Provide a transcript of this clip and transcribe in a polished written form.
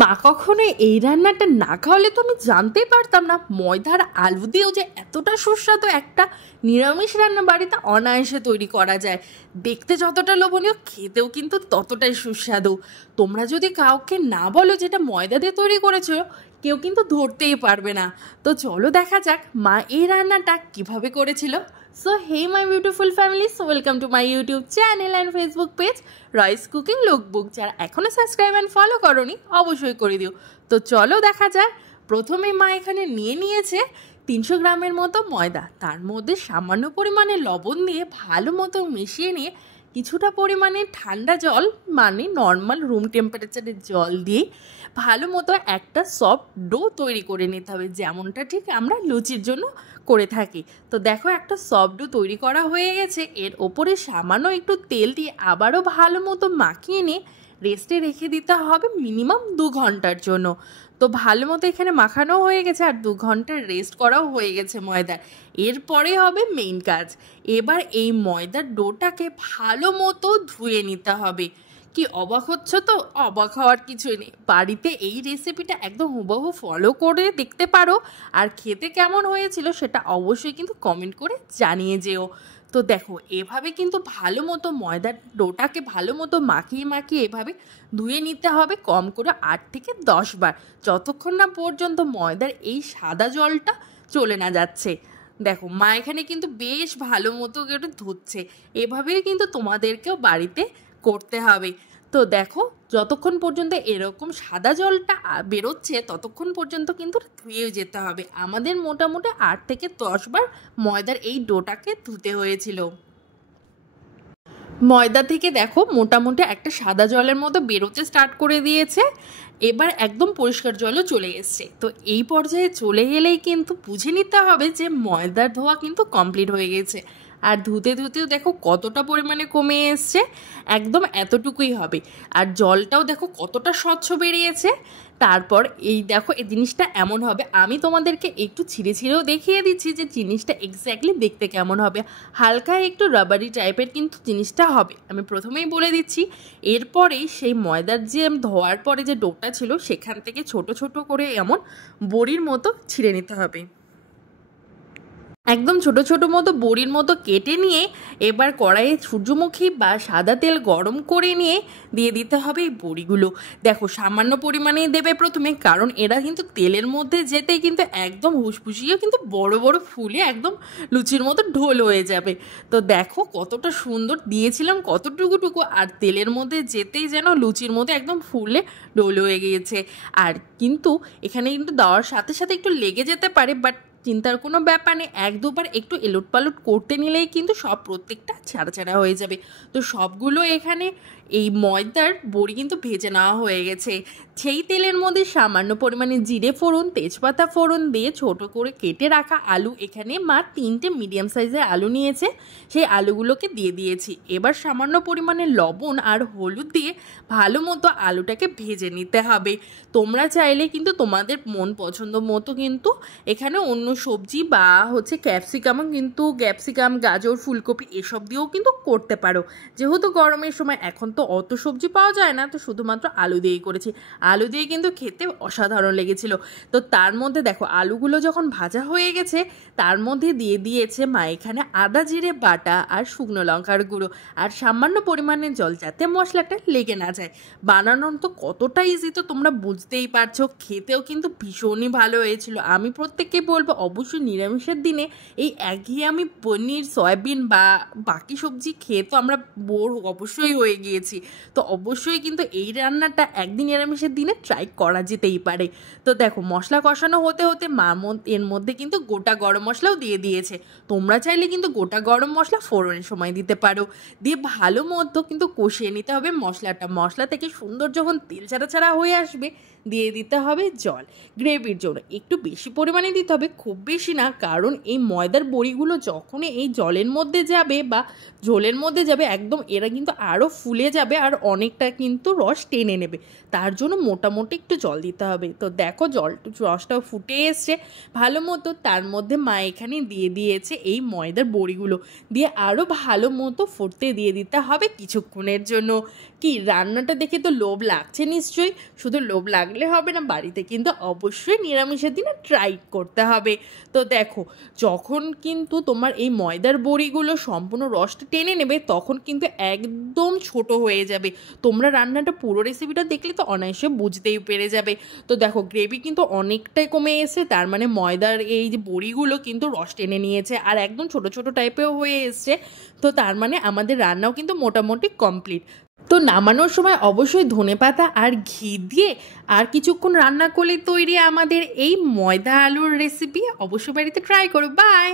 মা কখনো এই রান্নাটা না খাওয়ালে তো আমি জানতেই পারতাম না ময়দার আলু দিয়েও যে এতটা সুস্বাদু একটা নিরামিষ রান্না বাড়িতে অনায়াসে তৈরি করা যায়। দেখতে যতটা লোভনীয়, খেতেও কিন্তু ততটাই সুস্বাদু। তোমরা যদি কাউকে না বলো যেটা ময়দা দিয়ে তৈরি করেছো, কেউ কিন্তু ধরতেই পারবে না। তো চলো দেখা যাক মা এই রান্নাটা কিভাবে করেছিল। So hey my beautiful family, so welcome to my YouTube channel and Facebook page Roy's cooking lookbook. যারা এখনও সাবস্ক্রাইব অ্যান্ড ফলো করোনি অবশ্যই করে দিও। তো চলো দেখা যাক। প্রথমে মা এখানে নিয়েছে 300 গ্রামের মতো ময়দা, তার মধ্যে সামান্য পরিমাণে লবণ দিয়ে ভালো মতো মিশিয়ে নিয়ে কিছুটা পরিমাণে ঠান্ডা জল মানে নর্মাল রুম টেম্পারেচারের জল দিয়ে ভালো মতো একটা সফট ডো তৈরি করে নিতে হবে, যেমনটা ঠিক আমরা লুচির জন্য করে থাকি। তো দেখো একটা সফট ডো তৈরি করা হয়ে গেছে। এর ওপরে সামান্য একটু তেল দিয়ে আবারও ভালো মতো মাখিয়ে নিয়ে রেস্টে রেখে দিতে হবে মিনিমাম 2 ঘন্টার জন্য। তো ভালো মতো এখানে মাখানো হয়ে গেছে আর 2 ঘন্টার রেস্ট করাও হয়ে গেছে ময়দার। এরপরে হবে মেইন কাজ। এবার এই ময়দার ডোটাকে ভালো মতো ধুয়ে নিতে হবে। কি অবাক হচ্ছ তো? অবাক হওয়ার কিছুই নেই, বাড়িতে এই রেসিপিটা একদম হুবহু ফলো করে দেখতে পারো। আর খেতে কেমন হয়েছিল সেটা অবশ্যই কিন্তু কমেন্ট করে জানিয়ে যেও। তো দেখো এভাবে কিন্তু ভালো মতো ময়দার ডোটাকে ভালো মতো মাখিয়ে এভাবে ধুয়ে নিতে হবে কম করে 8 থেকে 10 বার, যতক্ষণ না পর্যন্ত ময়দার এই সাদা জলটা চলে না যাচ্ছে। দেখো মা এখানে কিন্তু বেশ ভালো মতো একটু ধুচ্ছে। এভাবেই কিন্তু তোমাদেরকেও বাড়িতে করতে হবে। তো দেখো যতক্ষণ পর্যন্ত এরকম সাদা জলটা বেরোচ্ছে ততক্ষণ পর্যন্ত কিন্তু ধুয়ে যেতে হবে। আমাদের মোটামুটি 8 থেকে 10 বার ময়দার এই ডোটাকে ধুতে হয়েছিল। ময়দা থেকে দেখো মোটামুটি একটা সাদা জলের মতো বেরোতে স্টার্ট করে দিয়েছে। এবার একদম পরিষ্কার জলও চলে এসছে। তো এই পর্যায়ে চলে গেলেই কিন্তু বুঝে নিতে হবে যে ময়দার ধোয়া কিন্তু কমপ্লিট হয়ে গেছে। আর ধুতেও দেখো কতটা পরিমাণে কমে এসছে, একদম এতটুকুই হবে। আর জলটাও দেখো কতটা স্বচ্ছ বেরিয়েছে। তারপর এই দেখো এই জিনিসটা এমন হবে, আমি তোমাদেরকে একটু ছিঁড়েও দেখিয়ে দিচ্ছি যে জিনিসটা এক্স্যাক্টলি দেখতে কেমন হবে। হালকা একটু রাবারি টাইপের কিন্তু জিনিসটা হবে, আমি প্রথমেই বলে দিচ্ছি। এরপরেই সেই ময়দার যে ধোয়ার পরে যে ডোটা ছিল সেখান থেকে ছোট ছোট করে এমন বড়ির মতো ছিঁড়ে নিতে হবে। একদম ছোট ছোট মতো বড়ির মতো কেটে নিয়ে এবার কড়াইয়ে সূর্যমুখী বা সাদা তেল গরম করে নিয়ে দিয়ে দিতে হবে এই বড়িগুলো। দেখো সামান্য পরিমাণেই দেবে প্রথমে, কারণ এরা কিন্তু তেলের মধ্যে যেতেই কিন্তু একদম হুসফুসিয়ে কিন্তু বড় বড় ফুলে একদম লুচির মতো ঢোল হয়ে যাবে। তো দেখো কতটা সুন্দর দিয়েছিলাম কতটুকু, আর তেলের মধ্যে যেতেই যেন লুচির মধ্যে একদম ফুলে ঢোল হয়ে গিয়েছে। আর কিন্তু এখানে কিন্তু দেওয়ার সাথে সাথে একটু লেগে যেতে পারে, বাট চিন্তার কোনো ব্যাপার নেই। 1-2 বার একটু এলুট পালট করতে নিলেই কিন্তু সব প্রত্যেকটা ছাড়া হয়ে যাবে। তো সবগুলো এখানে এই ময়দার বড়ি কিন্তু ভেজে নেওয়া হয়ে গেছে। সেই তেলের মধ্যে সামান্য পরিমাণে জিরে ফোড়ন, তেজপাতা ফোড়ন দিয়ে ছোট করে কেটে রাখা আলু, এখানে মা 3টে মিডিয়াম সাইজের আলু নিয়েছে, সেই আলুগুলোকে দিয়ে দিয়েছি। এবার সামান্য পরিমাণে লবণ আর হলুদ দিয়ে ভালো মতো আলুটাকে ভেজে নিতে হবে। তোমরা চাইলে কিন্তু তোমাদের মন পছন্দ মতো কিন্তু এখানে অন্য সবজি বা ক্যাপসিকামও কিন্তু ক্যাপসিকাম, গাজর, ফুলকপি এসব দিয়েও কিন্তু করতে পারো। যেহেতু গরমের সময় এখন তো অত সবজি পাওয়া যায় না, তো শুধুমাত্র আলু দিয়েই করেছি। আলু দিয়ে কিন্তু খেতে অসাধারণ লেগেছিল। তো তার মধ্যে দেখো আলুগুলো যখন ভাজা হয়ে গেছে তার মধ্যে দিয়ে দিয়েছে মা এখানে আদা জিরে বাটা আর শুকনো লঙ্কার গুঁড়ো আর সামান্য পরিমাণে জল, যাতে মশলাটা লেগে না যায়। বানানোর তো কতটা ইজি তো তোমরা বুঝতেই পারছো। খেতেও কিন্তু ভীষণই ভালো হয়েছিল। আমি প্রত্যেককে বলবো অবশ্যই নিরামিষের দিনে এই একঘেয়েমি পনির, সয়াবিন বা বাকি সবজি খেয়ে তো আমরা বোর অবশ্যই হয়ে গিয়েছি। তো অবশ্যই কিন্তু এই রান্নাটা একদিন নিরামিষের দিনে ট্রাই করা যেতেই পারে। তো দেখো মশলা কষানো হতে হতে মা এর মধ্যে কিন্তু গোটা গরম মশলাও দিয়ে দিয়েছে। তোমরা চাইলে কিন্তু গোটা গরম মশলা ফোড়নের সময় দিতে পারো। দিয়ে ভালো মতো কিন্তু কষিয়ে নিতে হবে মশলাটা। মশলা থেকে সুন্দর যখন তেল ছাড়া হয়ে আসবে দিয়ে দিতে হবে জল। গ্রেভির জন্য একটু বেশি পরিমাণে দিতে হবে, খুব খুব বেশি না, কারণ এই ময়দার বড়িগুলো যখনই এই জলের মধ্যে যাবে বা ঝোলের মধ্যে যাবে একদম এরা কিন্তু আরও ফুলে যাবে আর অনেকটা কিন্তু রস টেনে নেবে। তার জন্য মোটামুটি একটু জল দিতে হবে। তো দেখো রসটাও ফুটে এসছে ভালো মতো, তার মধ্যে মা এখানে দিয়ে দিয়েছে এই ময়দার বড়িগুলো, দিয়ে আরও ভালো মতো ফুটতে দিয়ে দিতে হবে কিছুক্ষণের জন্য। কি রান্নাটা দেখে তো লোভ লাগছে নিশ্চয়ই, শুধু লোভ লাগলে হবে না, বাড়িতে কিন্তু অবশ্যই নিরামিষের দিনে ট্রাই করতে হবে। তো দেখো যখন কিন্তু তোমার এই ময়দার বড়িগুলো সম্পূর্ণ রসটা টেনে নেবে তখন কিন্তু একদম ছোট হয়ে যাবে। তোমরা রান্নাটা পুরো রেসিপিটা দেখলে তো অনায়াসে বুঝতেই পেরে যাবে। তো দেখো গ্রেভি কিন্তু অনেকটাই কমে এসেছে, তার মানে ময়দার এই যে বড়িগুলো কিন্তু রস টেনে নিয়েছে আর একদম ছোট ছোট টাইপেও হয়ে এসছে। তো তার মানে আমাদের রান্নাও কিন্তু মোটামুটি কমপ্লিট। তো নামানোর সময় অবশ্যই ধনেপাতা আর ঘি দিয়ে আর কিছুক্ষণ রান্না করলে তৈরি আমাদের এই ময়দা আলুর রেসিপি। অবশ্যই বাড়িতে ট্রাই করো। বাই।